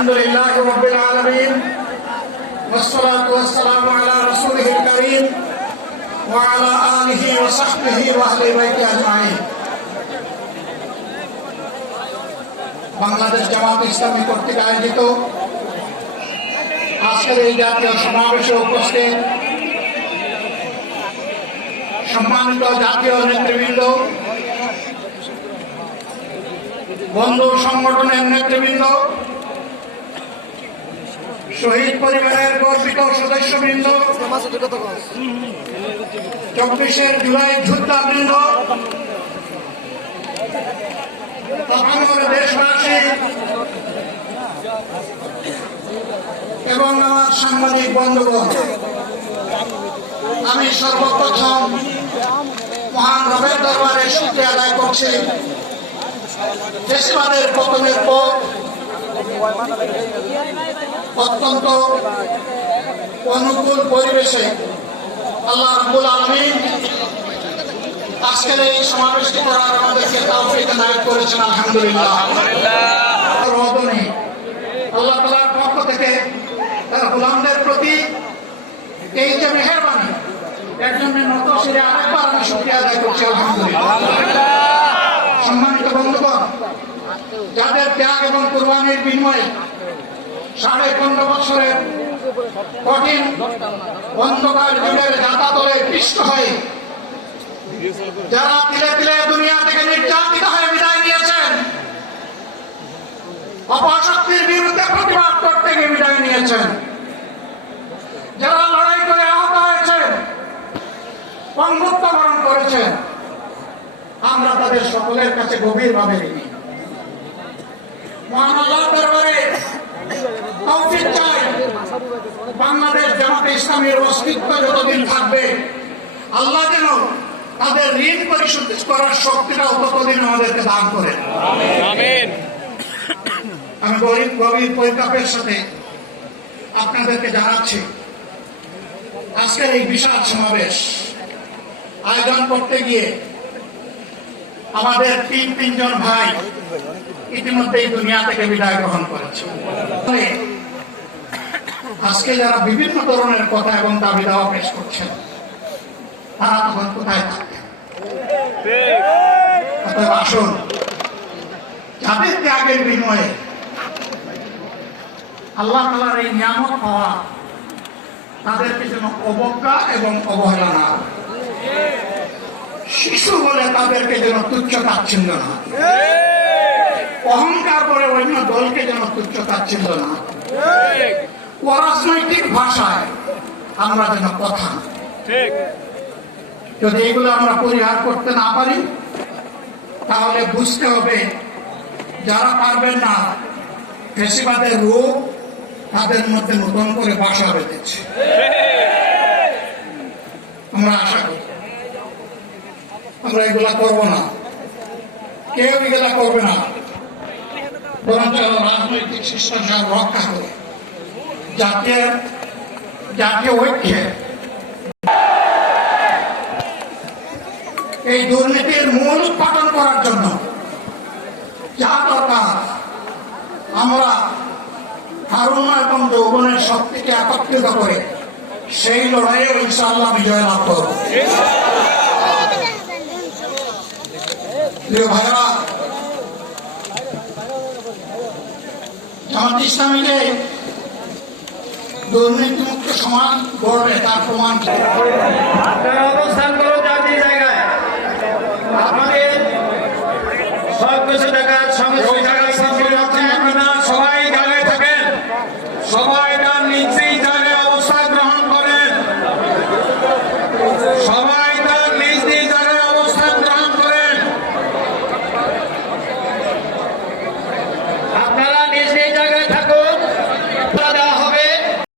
আলহামদুলিল্লাহ রাব্বিল আলামিন ওয়াসসালাতু ওয়াসসালামু আলা রাসূলিল কারীম ওয়া আলা আলিহি ওয়া সাহবিহি ওয়া আহলি বাইতি আজমাইন। বাংলাদেশ জামাত ইসলামী কর্তৃক আয়োজিত আজকের এই জাতীয় সমাবেশে উপস্থিত সম্মানিত জাতীয় নেতৃবৃন্দ, বন্ধু সংগঠনের নেতৃবৃন্দ, শহীদ পরিবারের গর্বিত সদস্যবৃন্দ, 24 জুলাই যোদ্ধাবৃন্দ, দেশবাসী এবং আমার সাংবাদিক বন্ধুগণ, আমি সর্বপ্রথম মহান রবের দরবারে শুকরিয়া আদায় করছি। ফ্যাসিবাদের পতনের পর অত্যন্ত অনুকূল পরিবেশে আল্লাহ রাব্বুল আলামিন আজকের এই সমাবেশটি করার আমাদেরকে তৌফিক এনায়েত করেছেন। আলহামদুলিল্লাহ। আল্লাহ তাআলার পক্ষ থেকে তার গোলামদের প্রতি এই যে মেহেরবানি, এর জন্য নত শিরে আরেকবার আমি শুকরিয়া আদায় করছি। আলহামদুলিল্লাহ। সম্মানিত বন্ধুগণ, যাদের ত্যাগ এবং কুরবানির বিনিময়ে 15.5 বছরের কঠিন অন্ধকার যুগের যাতাতলে পিষ্ট হয়ে যারা ধীরে ধীরে দুনিয়া থেকে নির্যাতিত হয়ে বিদায় নিয়েছেন, অপশক্তির বিরুদ্ধে প্রতিবাদ করতে গিয়ে বিদায় নিয়েছেন, যারা লড়াই করে আহত হয়েছেন, পঙ্গুত্ব বরণ করেছেন, আমরা তাদের সকলের কাছে গভীরভাবে ঋণী। মহান আল্লাহর দরবারে তৌফিক চাই, বাংলাদেশ জামাতে ইসলামীর অস্তিত্ব যতদিন থাকবে আল্লাহ যেন তাদের ঋণ পরিশোধ করার শক্তিটাও ততদিন আমাদেরকে দান করেন। আমিন। আমি গভীর পরিতাপের সাথে আপনাদেরকে জানাচ্ছি, আজকের এই বিশাল সমাবেশ আয়োজন করতে গিয়ে আমাদের তিনজন ভাই ইতিমধ্যেই দুনিয়া থেকে বিদায় গ্রহণ করেছে। আজকে যারা বিভিন্ন ধরনের কথা এবং দাবি দাওয়া পেশ করছেন, তারা তখন কোথায় থাকে? অতএব আসুন, যাদের ত্যাগের বিনিময়ে আল্লাহ তাআলার এই নিয়ামত পাওয়া, তাদেরকে যেন অবজ্ঞা এবং অবহেলা না হয়। শিশু বলে তাদেরকে যেন তুচ্ছ তাচ্ছিল্য না, অহংকার করে অন্য দলকে যেন তুচ্ছ তাচ্ছিল্য না, অরাজনৈতিক ভাষায় আমরা যেন কথা, যদি এগুলো আমরা পরিহার করতে না পারি, তাহলে বুঝতে হবে যারা পারবেন না, ফ্যাসিবাদের রূপ তাদের মধ্যে নতুন করে বাসা বেঁধেছে। আমরা আশা করি আমরা এগুলা করবো না, কেউ এগুলা করবে না, বরঞ্চ রাজনৈতিক শিষ্টাচার রক্ষা করে জাতীয় ঐক্যে এই দুর্নীতির মূল উৎপাদন করার জন্য যা দরকার, আমরা তারুণ্য এবং যৌবনের শক্তিকে একত্রিত করে সেই লড়াইয়ে ইনশাআল্লাহ বিজয় লাভ করব। প্রিয় ভাইরা, জামাত ইসলামীকে দুর্নীতিমুক্ত সমাজ গড়বে তার প্রমাণ আপনারা অবস্থান করো জাতীয় জায়গায়, আপনাদের সব কিছু দেখার সঙ্গে